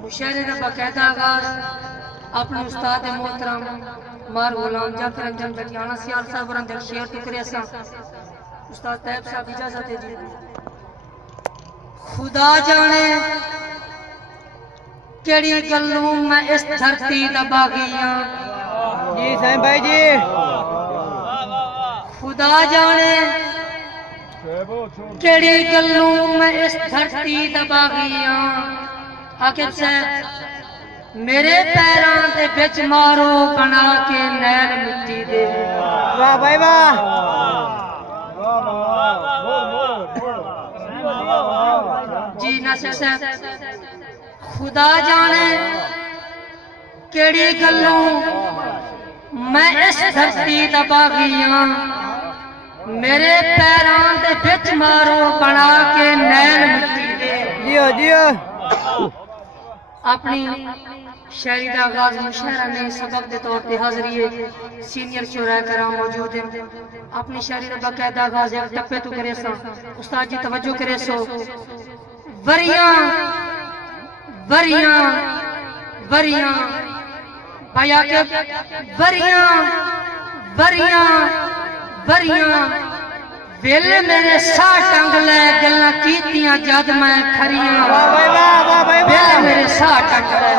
مشاعرے کا باقاعدہ آغاز اپنے استاد محترم مار غلام جعفر انجم جٹیانہ سیال صاحب ورندر شیر ٹکرے سا استاد طیب صاحب اجازت ہے جی خدا جانے کیڑی گلوں میں اس دھرتی دبا گیا جی سائن بھائی جی خدا جانے کیڑی گلوں میں اس دھرتی دبا گیا عاقب صاحب میرے پیران دے بچ مارو بنا کے نیل مٹی دے واہ بھائی واہ جی ناصر صاحب خدا جانے کیڑی گلوں میں اس دھرتی دبا گیا میرے پیران دے بچ مارو بنا کے نیل مٹی دے جیو جیو اپنی شاعری دا آغاز مشاعرہ نے سبق دے طور پہ حاضری ہے سینئر شعراء کرام موجود ہیں اپنی شاعری دا باقاعدہ آغاز ایک ٹپے تو کرے سا استاد جی توجہ کرے سو وریاں وریاں وریاں بھائی آکے وریاں وریاں وریاں ویلے میرے ساہ ٹنگ لے گلنا کیتیاں جد میں کھریاں واہ بھائی واہ واہ بھائی ویلے واہ میرے ساہ ٹنگ لے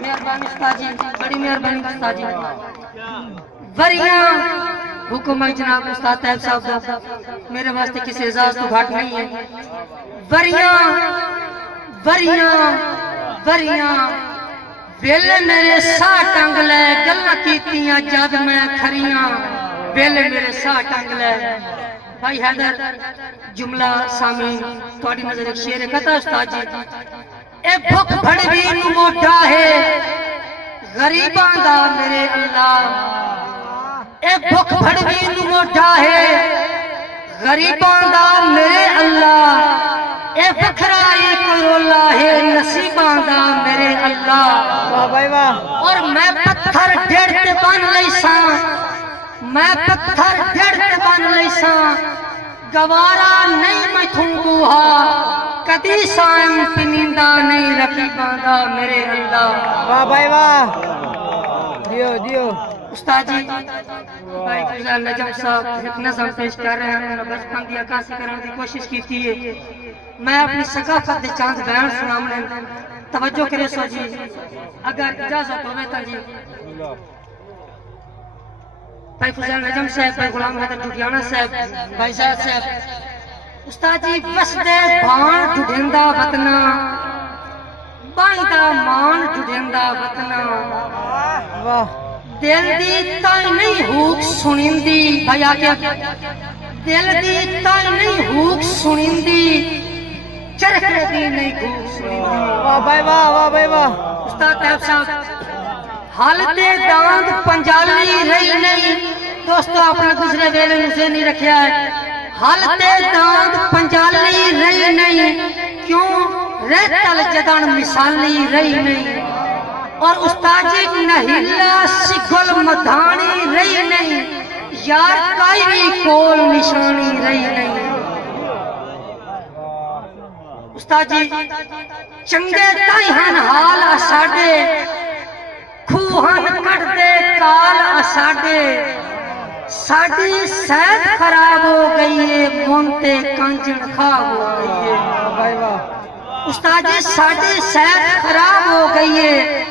مہربانی استاد جی بڑی مہربانی استاد جی وریاں حکم ہے جناب استاد طیب صاحب دا میرے واسطے کسی اعزاز تو گھٹ نہیں ہے وریاں وریاں وریاں ویلے میرے ساہ ٹنگ لے گلہ کیتیاں جد میں کھریاں ویلے میرے ساہ ٹنگ لے بھائی حیدر جملہ سامین توڑی نظر ایک شیر کہتا استاد جی اے بھک بھڑوی نو موٹا ہے غریباں دا میرے اللہ اے بھک بھڑوی نو موٹا ہے غریباں دا میرے اللہ اے بکھرائی کرولا ہے نصیباں دا میرے اللہ واہ بھائی واہ اور میں پتھر ڈیڑھ تے بن لیساں میں پتھر ڈیڑھ تے بن لیساں گوارا نہیں میں تھنگوہا کدی سائم پنیندہ نہیں رقیباں دا میرے اللہ واہ بھائی واہ جیو جیو استاد جی بھائی گزار نجم صاحب ایک نظم پیش کر رہے ہیں انہوں نے بچپن دی عکاسی کرنے کی کوشش کی تھی میں اپنی ثقافت دے چاند بیان سنامنے توجہ کرے سو جی اگر اجازت ہوئے تا جی بھائی فضل نجم صاحب بھائی غلام حیدر جٹیانہ صاحب بھائی زید صاحب استاد جی بس دے بان جھڑندہ وطنا بائندہ مان جھڑندہ وطنا واہ دل دی تائی نہیں ہوک سنیندی بھائی آکے دل دی تائی نہیں ہوک سنیندی چرکے دی نہیں ہوک سنیندی واہ بھائی واہ واہ بھائی واہ استاد طیب صاحب حالت داند پنجالی رہی نہیں دوستو اپنا دوسرے ویلے اسے نہیں رکھیا ہے حالت داند پنجالی رہی نہیں کیوں ریتل جدان مثالی رہی نہیں اور استاد جی نہیلا سگل مدھانی رہی نہیں یار کائی کول نشانی رہی نہیں استاد جی چنگے تائیہن حال اساڑے کھوہن کٹ دے کال اساڑے ساڑی سید خراب ہو گئی ہے مونتے کنجن خواب ہو گئی ہے بھائی واہ استاد جی ساڑی سید خراب ہو گئی ہے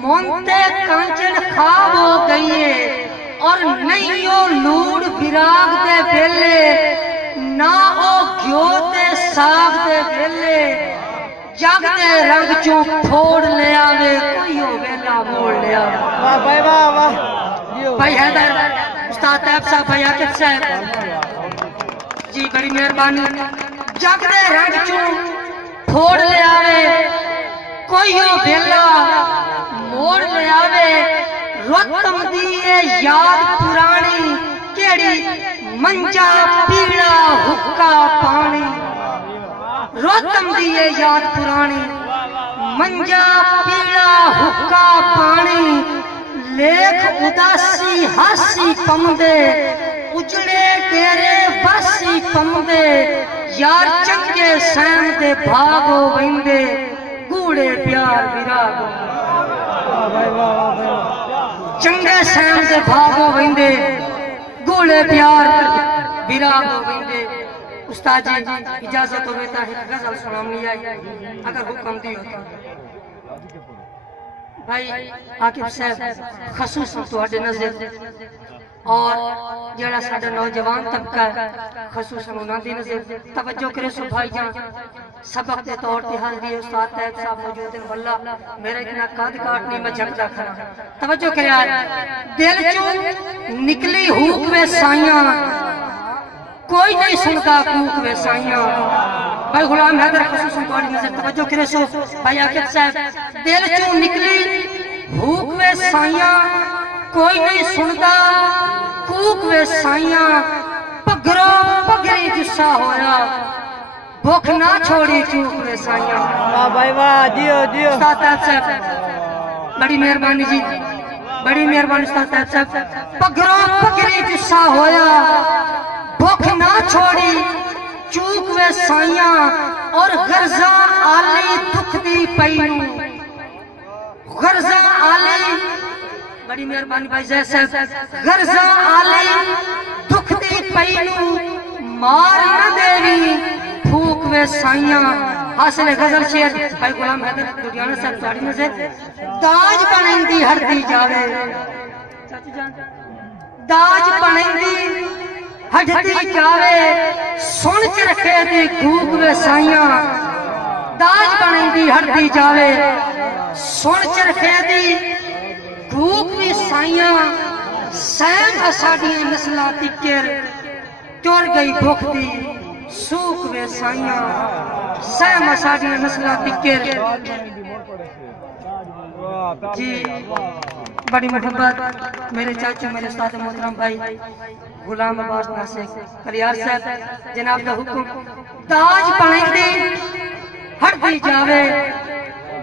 مونتے کنجن خواب ہو گئی ہے اور نہیں لوڑ براغ دے بیلے نہ او گھیو دے ساغ دے بیلے جگ دے رنگ چوں پھوڑ لے آوے کوئی ہو بیلا موڑ لے آوے واہ بھائی واہ واہ جیو بھائی حیدر استاد طیب صاحب بھائی عاقب صاحب جی بڑی مہربانی جگ دے رنگ چوں پھوڑ لے آوے کوئی ہو بیلا موڑ لے آوے رتم دیئے یاد پرانی کیڑی منجا پیڑا حکا پانی رتم دیئے یاد پرانی منجا پیڑا حکا پانی لیکھ اداسی ہاسی پمدے اجڑے ڈیرے واسی پمدے یار چنگے سین دے بھاگو ویندے گوڑے پیار وراگو چنگے سین دے بھاگو ویندے گوڑے پیار وراگو ویندے استاد جی اجازت ہوئے تا ہے غزل سنانی آئی اگر حکم دی ہوتا بھائی عاقب صاحب خصوصاً تواڈے نظر اور جڑا ساڈا نوجوان طبقہ خصوصاً انہاں دی نظر توجہ کرے سو بھائی جان سبق دے طور تے حاضری استاد طیب صاحب موجود ہیں واللہ میرا اتنا قد کاٹ نہیں میں جھکتا کھڑا توجہ کرے دل چوں نکلی ہوک میں سائیاں کوئی نہیں سنتا کوک میں سائیاں بھائی غلام حیدر خصوصاً تواڈی نظر توجہ کرے سو بھائی عاقب صاحب دل چوں نکلی ہوک میں سائیاں کوئی نہیں سنتا کوک وے سائیاں پگرو پگری جسا ہویا بھوک نہ چھوڑی چوک وے سائیاں واہ بھائی واہ دیو دیو استاد طیب صاحب بڑی مہربانی جی بڑی مہربانی استاد طیب صاحب پگرو پگری جسا ہویا بھوک نہ چھوڑی چوک وے سائیاں اور غرضہ آلی دکھ دی پینو غرضہ آلی بڑی مہربانی بھائی زید صاحب غرضہ آلی دکھ دی پینو مار نہ دیوی پھوک وے سائیاں حاصل غزل شیر بھائی غلام حیدر لدھیانہ صاحب تواڈی نظر داج بنیندی ہڑدی جاوے داج بنیندی ہڑدی جاوے سن چرخے دی گھوک وے سائیاں داج بنیندی ہڑدی جاوے سن چرخے دی بھوک بھی سائیاں سین اساڑیاں نسلہ تکر چور گئی بھوک دی سوک وے سائیاں سین اساڑیاں نسلہ تکر جی بڑی محبت میرے چاچو میرے استاد محترم بھائی غلام عباس ناصر کلیار صاحب جناب دا حکم داج بنیندی ہڑدی جاوے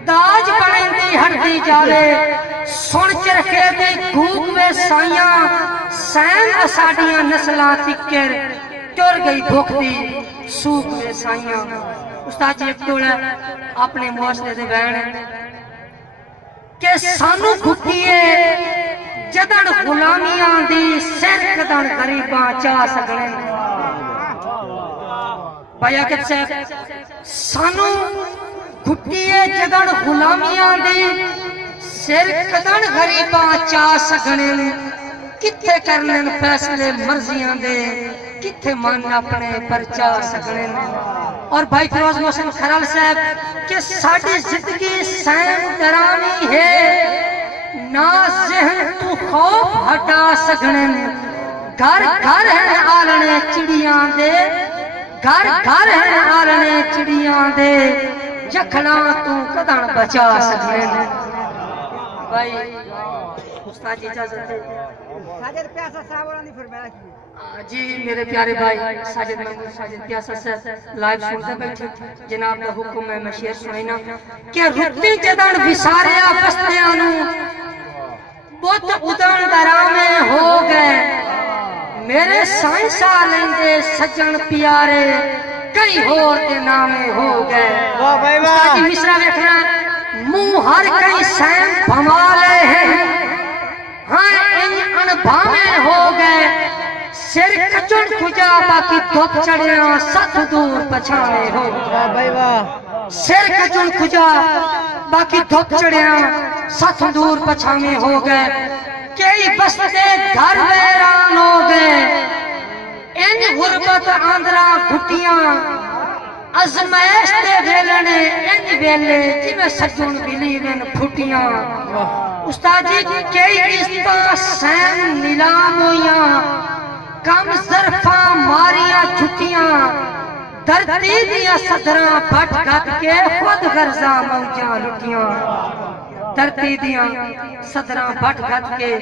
داج بنیندی ہڑدی جاوے سن چرخے دی گھوک وے سائیاں سین اساڑیاں نسلاں تکر ٹر گئی بھوک دی سوک وے سائیاں استاد جی ایک توڑا اپنے معاشرے دے بین کہ سانو گھٹیے جدن غلامیاں دی سر کدن غریباں چاہ سکنے بھائی عاقب صاحب سانو گھٹیے جدن غلامیاں دی سر کدن غریباں چاہ سکنے کتھے کرنے فیصلے مرضیاں دے کتھے من اپنے پر چاہ سکنے اور بھائی فیروز محسن خرال صاحب کہ ساڑی زندگی سین درانی ہے نا ذہن تو خوف ہٹا سکنے گھر گھر ہے آلنے چڑیاں دے گھر گھر ہے آلنے چڑیاں دے جکھنا تو قدن بچا سکنے بھائی استاد جی اجازت دے ساجد پیاسا صاحب نے فرمایا جی میرے پیارے بھائی ساجد محمود ساجد پیاسا صاحب لائیو سنتے بیٹھے جناب دا حکم ہے میں شعر سنینا کہ رتی جدن وساریا بستیاں نو بت ادن درامے ہو گئے میرے سائنسا لیندے سجن پیارے کئی ہور دے نامے ہو گئے واہ بھائی واہ استاد جی مصرع دیکھنا منہ ہر کئی سین بھما لے ہیں ہاں ان بھامے ہو گئے سر کچن کجا باقی دھوپ چڑھیاں ست دور پچھانے ہو واہ بھائی واہ سر کچن کجا باقی دھوپ چڑھیاں ست دور پچھانے ہو گئے کئی بستے گھر ویران ہو گئے ان غربت آندرا گھٹیاں ازمائش دے ویلنے ان ویلے جی میں سجن بلیون پھٹیاں استاد جی کئی عزتاں سین نیلام ہویاں کم ظرفاں ماریاں جھٹیاں دھرتی دیا صدراں پھٹ گھٹ کے خود غرضاں موجاں لٹیاں دھرتی دیا صدراں پھٹ گھٹ کے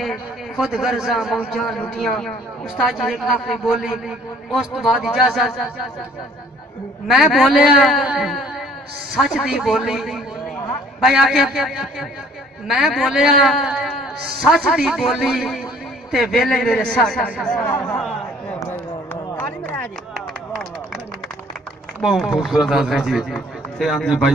خود غرضاں موجاں لٹیاں استاد جی ایک آخری بولی اس تو بعد اجازت میں بولیا سچ دی بولی بھائی آکے میں بولیا سچ دی بولی تے ویلے میرے ساتھ بہت خوبصورت آدمی جی تے آنجی بھائی